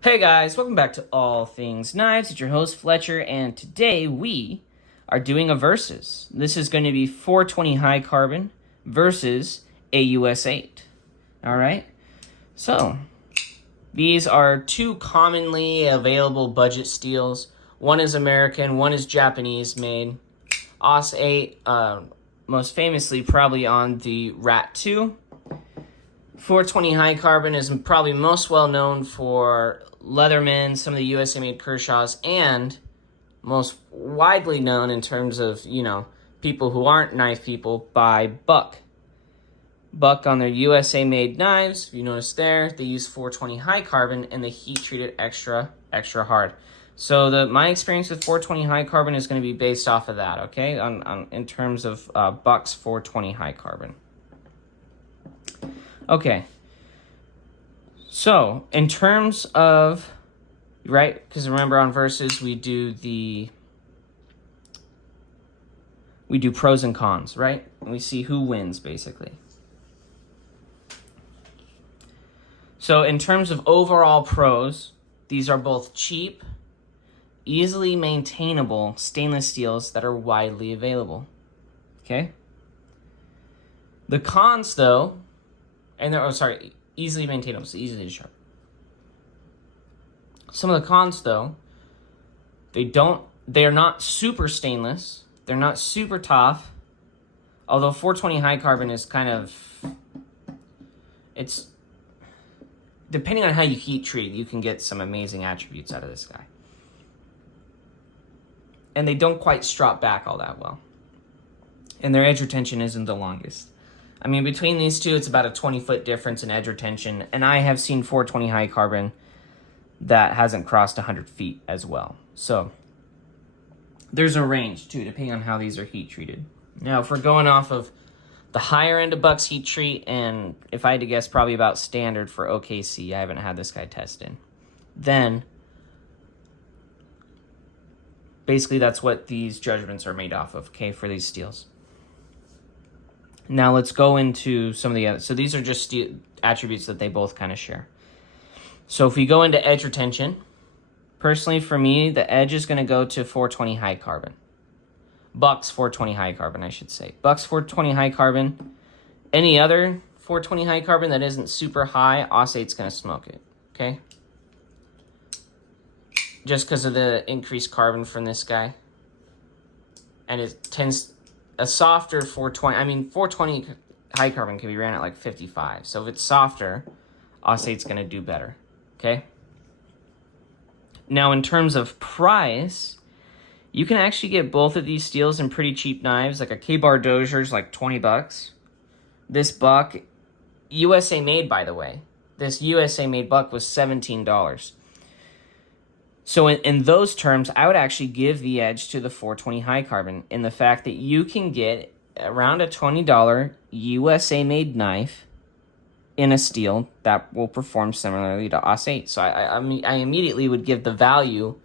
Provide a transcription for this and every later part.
Hey guys, welcome back to All Things Knives. It's your host Fletcher, and today we are doing a versus. This is going to be 420 high carbon versus a US-8. Alright, so these are two commonly available budget steels. One is American, one is Japanese made. Aus-8, most famously probably on the Rat 2. 420 high carbon is probably most well known for Leatherman, some of the USA-made Kershaws, and most widely known in terms of, people who aren't knife people by Buck. Buck on their USA-made knives, if you notice there, they use 420 high carbon and they heat treat it extra hard. So my experience with 420 high carbon is going to be based off of that, okay? In terms of Buck's 420 high carbon. Okay, so in terms of, right, because remember on Versus we do pros and cons, right? And we see who wins, basically. So in terms of overall pros, these are both cheap, easily maintainable stainless steels that are widely available, okay? The cons, though, easily maintainable, so easily to sharpen. Some of the cons, though, they're not super stainless, they're not super tough, although 420 high carbon is it's, depending on how you heat treat, you can get some amazing attributes out of this guy. And they don't quite strop back all that well. And their edge retention isn't the longest. I mean, between these two, it's about a 20-foot difference in edge retention, and I have seen 420 high carbon that hasn't crossed 100 feet as well. So there's a range, too, depending on how these are heat treated. Now, if we're going off of the higher end of Buck's heat treat, and if I had to guess, probably about standard for OKC, I haven't had this guy tested, then basically that's what these judgments are made off of, okay, for these steels. Now let's go into some of the other. So these are just attributes that they both kind of share. So if we go into edge retention, personally for me, the edge is going to go to 420 high carbon. Buck's 420 high carbon, I should say. Buck's 420 high carbon. Any other 420 high carbon that isn't super high, Aus-8's going to smoke it, okay? Just because of the increased carbon from this guy. And it tends... A softer 420, 420 high carbon can be ran at like 55. So if it's softer, Aus-8's going to do better, okay? Now, in terms of price, you can actually get both of these steels in pretty cheap knives. Like a K-Bar Dozier's like $20. This Buck, USA made, by the way. This USA made Buck was $17. So in those terms, I would actually give the edge to the 420 high carbon in the fact that you can get around a $20 USA-made knife in a steel that will perform similarly to Aus-8. So I immediately would give the value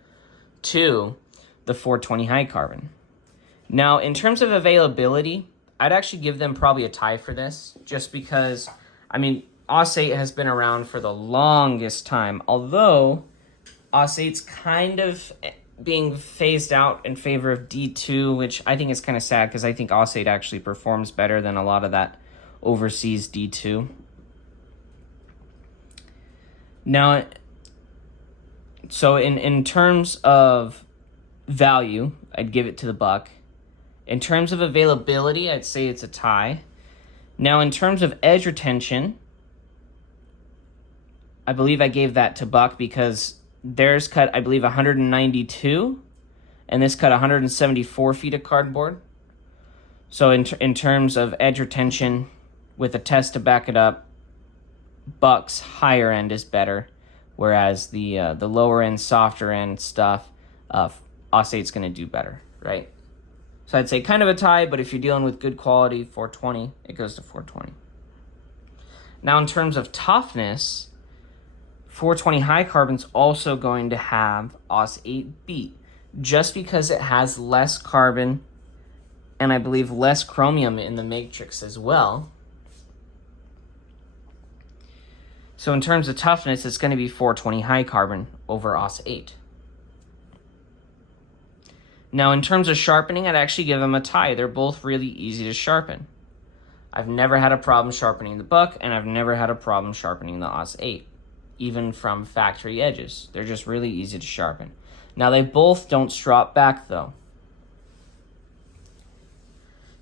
to the 420 high carbon. Now, in terms of availability, I'd actually give them probably a tie for this, just because, Aus-8 has been around for the longest time, although Aus-8's kind of being phased out in favor of D2, which I think is kind of sad because I think Aus-8 actually performs better than a lot of that overseas D2. Now, so in terms of value, I'd give it to the Buck. In terms of availability, I'd say it's a tie. Now, in terms of edge retention, I believe I gave that to Buck because theirs cut, I believe, 192, and this cut 174 feet of cardboard. So in terms of edge retention, with a test to back it up, Buck's higher end is better, whereas the lower end, softer end stuff, Aus-8's going to do better, right? So I'd say kind of a tie, but if you're dealing with good quality 420, it goes to 420. Now, in terms of toughness, 420 high carbon's also going to have Aus-8 beat, just because it has less carbon and I believe less chromium in the matrix as well. So in terms of toughness, it's going to be 420 high carbon over Aus-8. Now in terms of sharpening, I'd actually give them a tie. They're both really easy to sharpen. I've never had a problem sharpening the Buck, and I've never had a problem sharpening the Aus-8, even from factory edges. They're just really easy to sharpen. Now they both don't strop back though.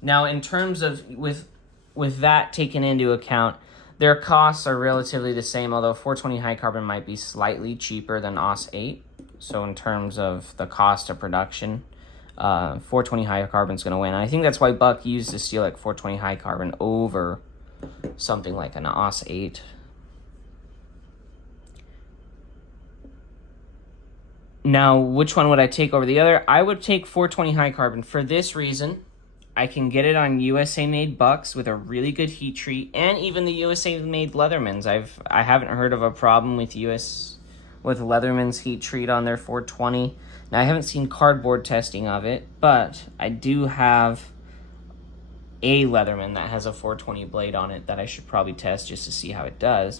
Now in terms of, with that taken into account, their costs are relatively the same, although 420 high carbon might be slightly cheaper than Aus-8. So in terms of the cost of production, 420 high carbon is going to win. And I think that's why Buck used a steel like 420 high carbon over something like an Aus-8. Now, which one would I take over the other? I would take 420 high carbon for this reason. I can get it on USA-made Bucks with a really good heat treat, and even the USA-made Leathermans. I haven't heard of a problem with Leatherman's heat treat on their 420. Now, I haven't seen cardboard testing of it, but I do have a Leatherman that has a 420 blade on it that I should probably test just to see how it does.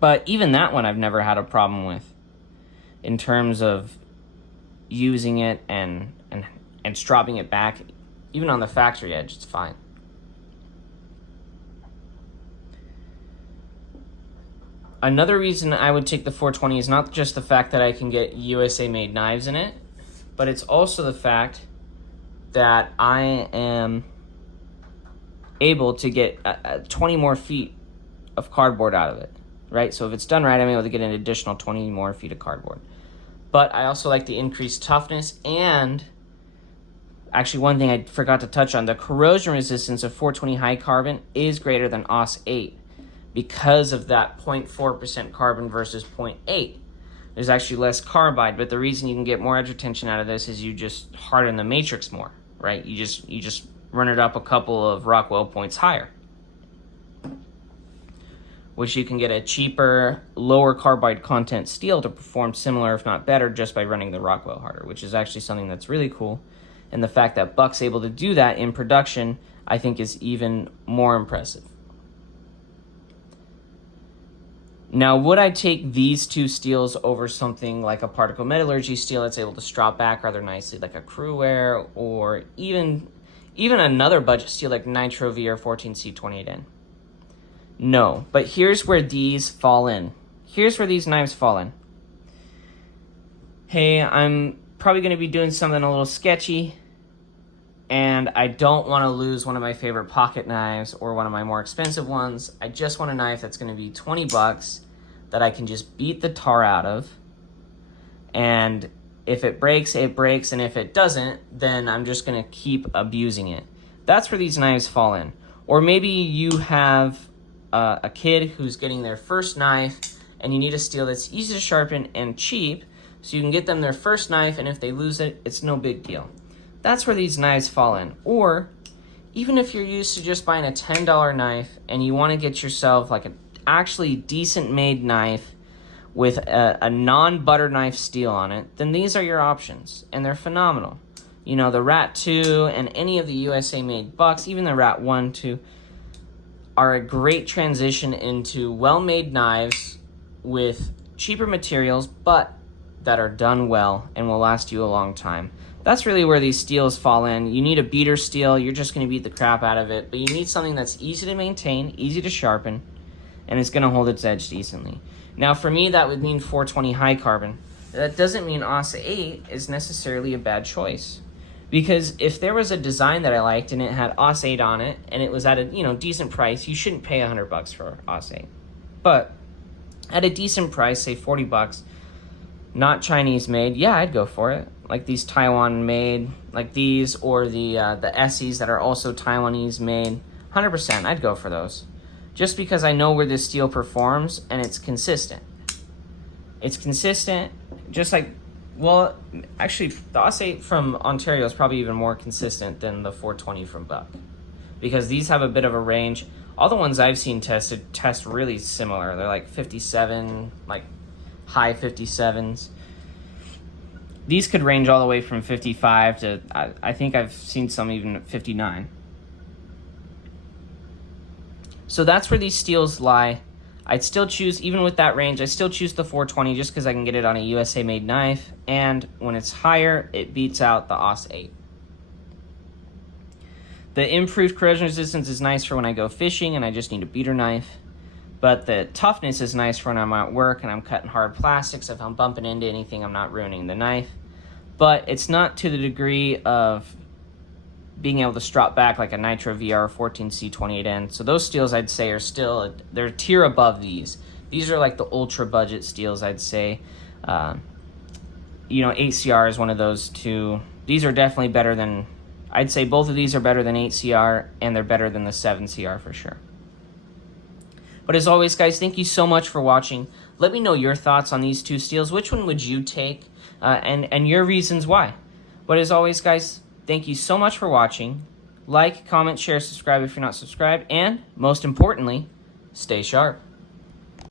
But even that one I've never had a problem with in terms of using it and stropping it back. Even on the factory edge, it's fine. Another reason I would take the 420 is not just the fact that I can get USA-made knives in it, but it's also the fact that I am able to get 20 more feet of cardboard out of it, right? So if it's done right, I'm able to get an additional 20 more feet of cardboard. But I also like the increased toughness, and actually one thing I forgot to touch on, the corrosion resistance of 420 high carbon is greater than Aus-8 because of that 0.4% carbon versus 0.8. There's actually less carbide, but the reason you can get more edge retention out of this is you just harden the matrix more, right? You just run it up a couple of Rockwell points higher, which you can get a cheaper, lower carbide content steel to perform similar, if not better, just by running the Rockwell harder, which is actually something that's really cool. And the fact that Buck's able to do that in production, I think, is even more impressive. Now, would I take these two steels over something like a particle metallurgy steel that's able to strop back rather nicely, like a Crewware, or even another budget steel like Nitro VR14C28N? No, but here's where these fall in. Here's where these knives fall in. Hey, I'm probably going to be doing something a little sketchy, and I don't want to lose one of my favorite pocket knives or one of my more expensive ones. I just want a knife that's going to be 20 bucks that I can just beat the tar out of, and if it breaks, it breaks, and if it doesn't, then I'm just going to keep abusing it. That's where these knives fall in. Or maybe you have a kid who's getting their first knife, and you need a steel that's easy to sharpen and cheap, so you can get them their first knife, and if they lose it, it's no big deal. That's where these knives fall in. Or even if you're used to just buying a $10 knife and you want to get yourself like an actually decent made knife with a non-butter knife steel on it, then these are your options, and they're phenomenal. You know, the Rat 2 and any of the USA made Bucks, even the Rat 1, 2, are a great transition into well-made knives with cheaper materials, but that are done well and will last you a long time. That's really where these steels fall in. You need a beater steel, you're just going to beat the crap out of it, but you need something that's easy to maintain, easy to sharpen, and it's going to hold its edge decently. Now for me, that would mean 420 high carbon. That doesn't mean Aus-8 is necessarily a bad choice. Because if there was a design that I liked and it had Aus-8 on it, and it was at a decent price, you shouldn't pay $100 for Aus-8. But at a decent price, say 40 bucks, not Chinese made, yeah, I'd go for it. Like these Taiwan made, like these, or the Essies that are also Taiwanese made, 100%, I'd go for those. Just because I know where this steel performs and it's consistent. It's consistent, just like, well, actually, the Aus-8 from Ontario is probably even more consistent than the 420 from Buck, because these have a bit of a range. All the ones I've seen test really similar. They're like 57, like high 57s. These could range all the way from 55 to, I think I've seen some even at 59. So that's where these steels lie. I'd still choose, even with that range, I still choose the 420 just because I can get it on a USA made knife, and when it's higher, it beats out the Aus-8. The improved corrosion resistance is nice for when I go fishing and I just need a beater knife, but the toughness is nice for when I'm at work and I'm cutting hard plastics. If I'm bumping into anything, I'm not ruining the knife, but it's not to the degree of being able to strop back like a Nitro VR 14C28N. So those steels I'd say are still, they're a tier above these. These are like the ultra budget steels, I'd say. You know, 8CR is one of those too. These are definitely better than, I'd say both of these are better than 8CR, and they're better than the 7CR for sure. But as always, guys, thank you so much for watching. Let me know your thoughts on these two steels. Which one would you take, and your reasons why? But as always, guys, thank you so much for watching. Like, comment, share, subscribe if you're not subscribed, and most importantly, stay sharp.